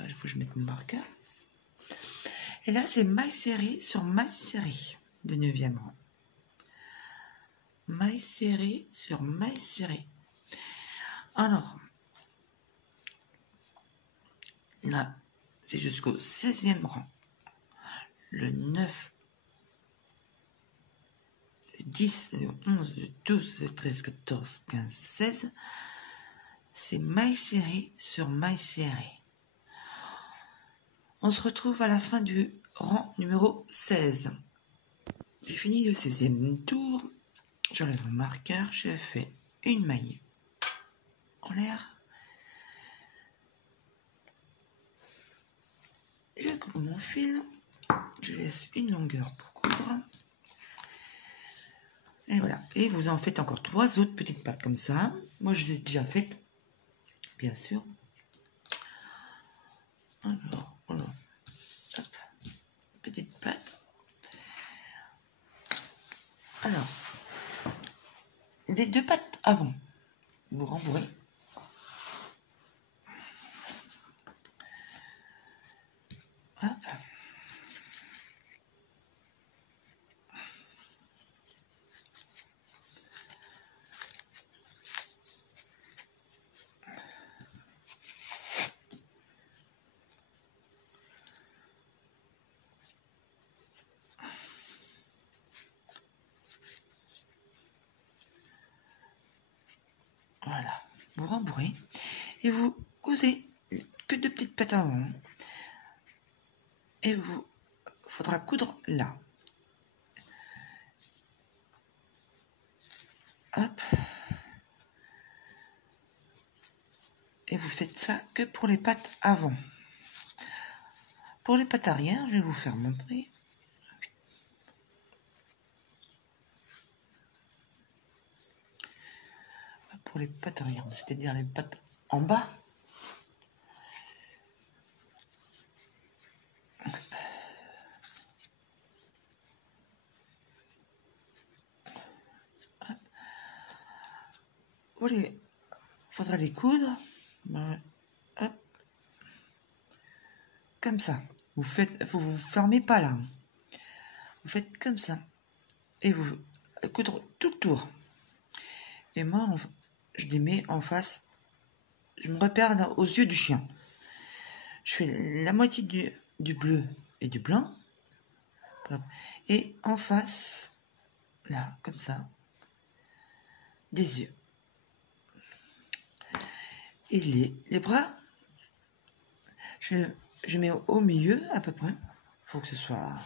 Il faut que je mette mon marqueur. Et là, c'est maille serrée sur maille serrée de 9e rang. Maille serrée sur maille serrée. Alors, là, c'est jusqu'au 16e rang. Le 9, le 10, le 11, le 12, le 13, 14, 15, 16. C'est maille serrée sur maille serrée. On se retrouve à la fin du rang numéro 16. J'ai fini le 16e tour. J'enlève mon marqueur. Je fais une maille en l'air. Je coupe mon fil. Je laisse une longueur pour coudre. Et voilà. Et vous en faites encore 3 autres petites pattes comme ça. Moi, je les ai déjà faites. Bien sûr. Alors, voilà. Hop. Petite patte. Alors, les 2 pattes avant, vous rembourrez. Hop. Voilà, vous rembourrez et vous cousez que 2 petites pattes avant. Et vous faudra coudre là. Hop. Et vous faites ça que pour les pattes avant. Pour les pattes arrière, je vais vous faire montrer. Pour les pattes arrière, c'est-à-dire les pattes en bas. Faudra les coudre. Hop. Comme ça. Vous fermez pas là. Vous faites comme ça. Et vous coudre tout le tour. Et moi, je les mets en face. Je me repère aux yeux du chien. Je fais la moitié du bleu et du blanc. Et en face, là, comme ça, des yeux. Et les bras, je mets au milieu à peu près. Faut que ce soit...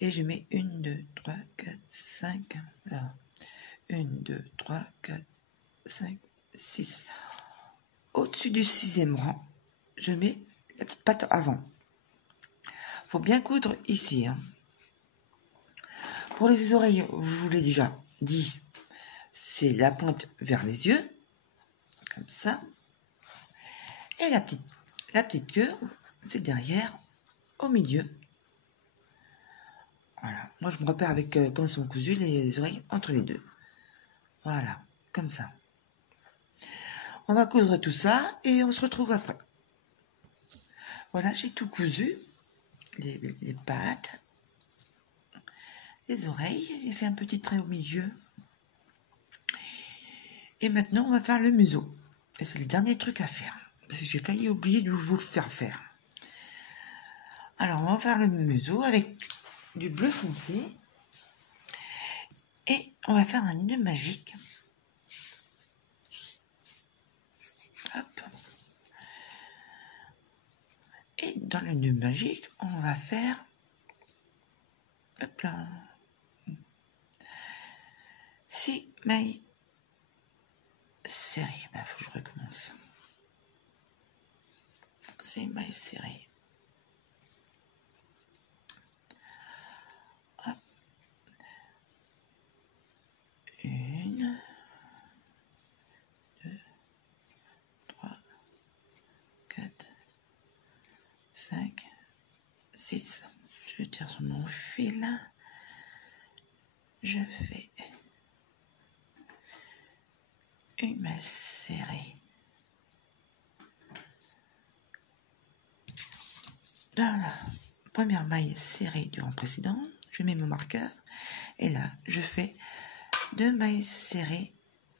Et je mets 1, 2, 3, 4, 5. Alors, 1, 2, 3, 4, 5, 6. Au-dessus du 6e rang, je mets la petite patte avant. Faut bien coudre ici. Hein. Pour les oreilles, je vous l'ai déjà dit, c'est la pointe vers les yeux, comme ça. Et la petite queue, c'est derrière, au milieu. Voilà. Moi, je me repère avec quand sont cousus les oreilles entre les deux. Voilà, comme ça. On va coudre tout ça et on se retrouve après. Voilà, j'ai tout cousu. Les pattes, les oreilles. J'ai fait un petit trait au milieu. Et maintenant, on va faire le museau. Et c'est le dernier truc à faire. Parce que j'ai failli oublier de vous le faire faire. Alors, on va faire le museau avec du bleu foncé. Et on va faire un nœud magique. Hop. Et dans le nœud magique, on va faire... Hop là. 6 mailles serrées. Il faut que je recommence. 6 mailles serrées. Hop. 1, 2, 3, 4, 5, 6. Je tire sur mon fil. Je fais une maille serrée. Dans la première maille serrée du rang précédent, je mets mon marqueur et là, je fais 2 mailles serrées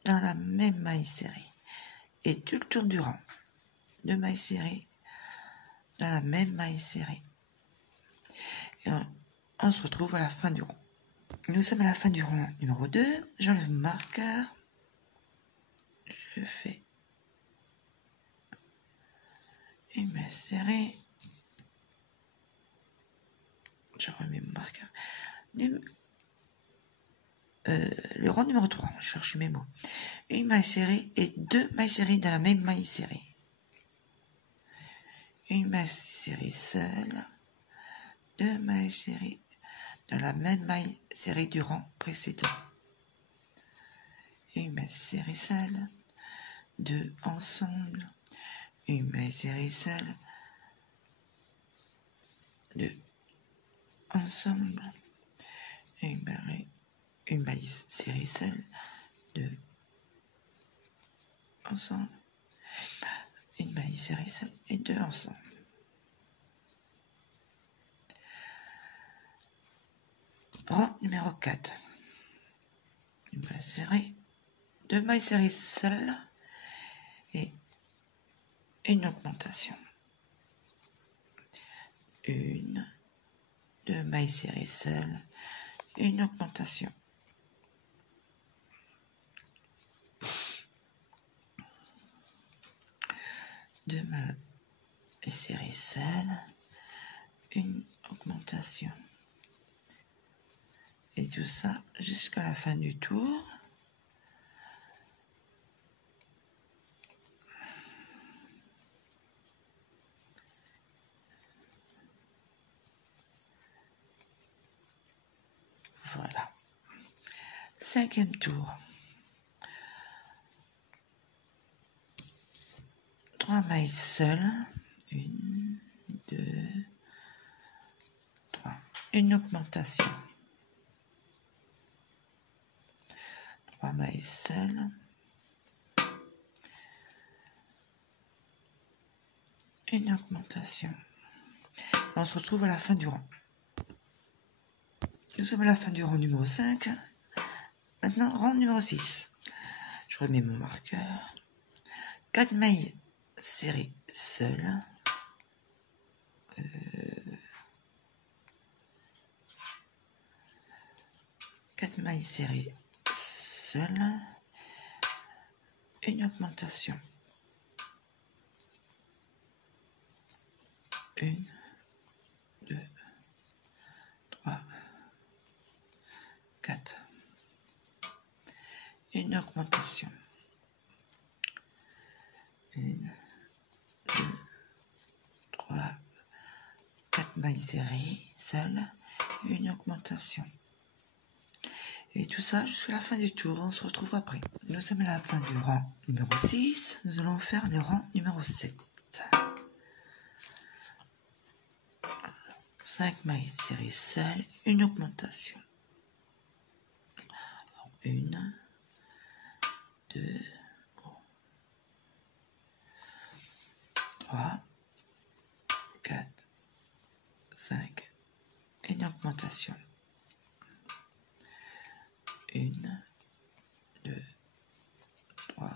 dans la même maille serrée. Et tout le tour du rang, 2 mailles serrées dans la même maille serrée. Et on se retrouve à la fin du rang. Nous sommes à la fin du rang numéro 2. J'enlève mon marqueur. Je fais une maille serrée. Je remets mon marqueur. Le rang numéro 3, je cherche mes mots. Une maille serrée et 2 mailles serrées dans la même maille serrée. Une maille serrée seule. 2 mailles serrées dans la même maille serrée du rang précédent. Une maille serrée seule. 2 ensemble. Une maille serrée seule. 2 ensemble. Une maille serrée seule. 2 ensemble. Une maille serrée seule et 2 ensemble. Rang numéro 4. Une maille serrée. 2 mailles serrées seules et une augmentation. 1, 2 mailles serrées seules, une augmentation. 2 mailles serrées seules, une augmentation. Et tout ça jusqu'à la fin du tour. Voilà. 5e tour. 3 mailles seules. 1, 2, 3. Une augmentation. 3 mailles seules. Une augmentation. On se retrouve à la fin du rang. Nous sommes à la fin du rang numéro 5. Maintenant, rang numéro 6. Je remets mon marqueur. 4 mailles serrées seules. 4 mailles serrées seules. Une augmentation. 1, 2, 3, 4. Une augmentation. 1, 2, 3, 4 mailles serrées, seule, une augmentation. Et tout ça jusqu'à la fin du tour, on se retrouve après. Nous sommes à la fin du rang numéro 6, nous allons faire le rang numéro 7. 5 mailles serrées seules, une augmentation. 1, 2, 3, 4, 5, une augmentation. 1, 2, 3,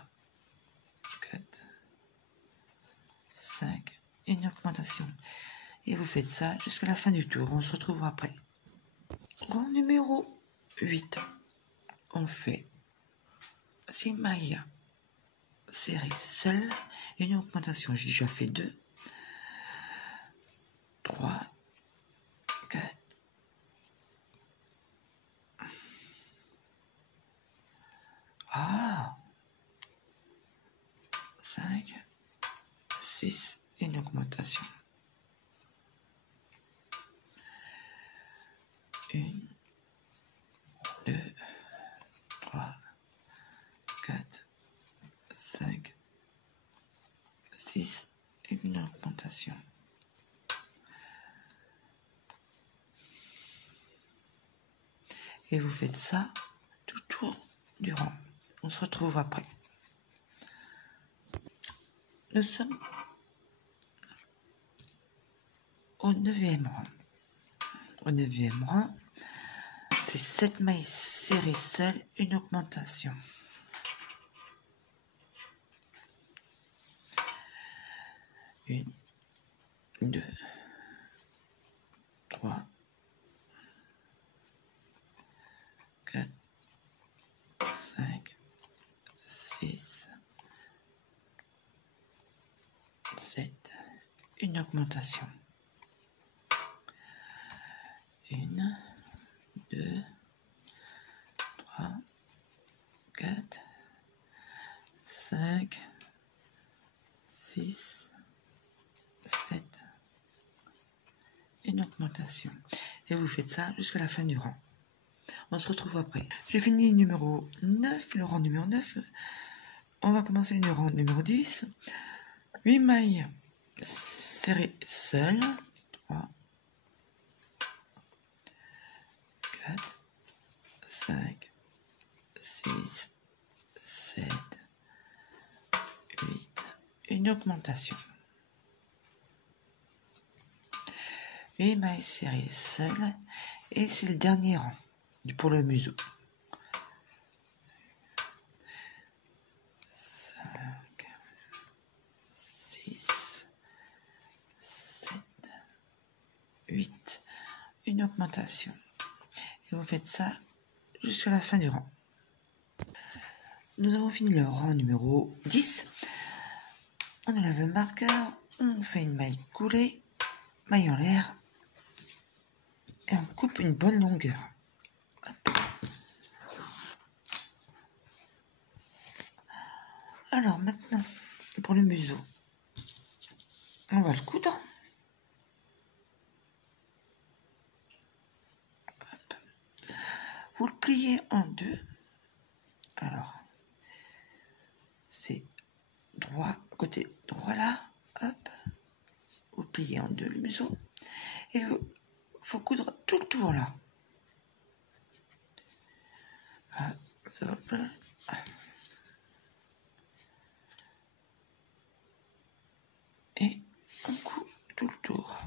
4, 5, une augmentation. Et vous faites ça jusqu'à la fin du tour. On se retrouvera après. Rang numéro 8. On fait 6 mailles serrées seules. Une augmentation. J'ai déjà fait 2, 3, 4. Ah, 5, 6, une augmentation. 1, 2, 3, 4, 5, 6, une augmentation. Et vous faites ça tout tour du rang. On se retrouve après. Nous sommes au 9e rang. Au 9e rang, c'est 7 mailles serrées seules, une augmentation. 1, 2, 3, 4, 5, 6, 7, une augmentation. 1, 2, 3, 4, 5, 6, 7, une augmentation. Et vous faites ça jusqu'à la fin du rang. On se retrouve après. J'ai fini le numéro 9, le rang numéro 9. On va commencer le rang numéro 10. 8 mailles serrées seules. 3, 4, 5, 6, 7, 8. Une augmentation. 8 mailles serrées seules. Et c'est le dernier rang pour le museau. 5, 6, 7, 8. Une augmentation. Et vous faites ça jusqu'à la fin du rang. Nous avons fini le rang numéro 10. On enlève le marqueur, on fait une maille coulée, maille en l'air, et on coupe une bonne longueur. Hop. Alors maintenant, pour le museau, on va le coudre. Hop. Vous le pliez en deux. Alors, c'est droit, côté droit là, hop. Vous pliez en deux le museau. Et il faut coudre tout le tour là. Hop. Et on coud tout le tour.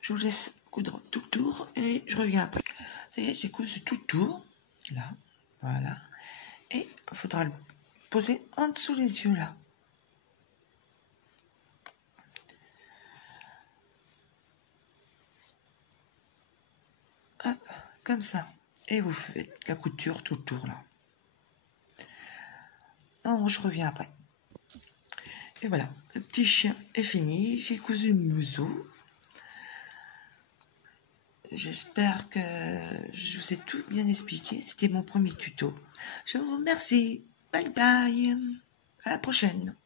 Je vous laisse coudre tout le tour et je reviens après. Ça y est, j'ai cousu tout le tour. Là, voilà. Et il faudra le poser en dessous les yeux là. comme ça. Et vous faites la couture tout le tour là. Alors, je reviens après. Et voilà, le petit chien est fini. J'ai cousu le museau. J'espère que je vous ai tout bien expliqué. C'était mon premier tuto. Je vous remercie. Bye bye. À la prochaine.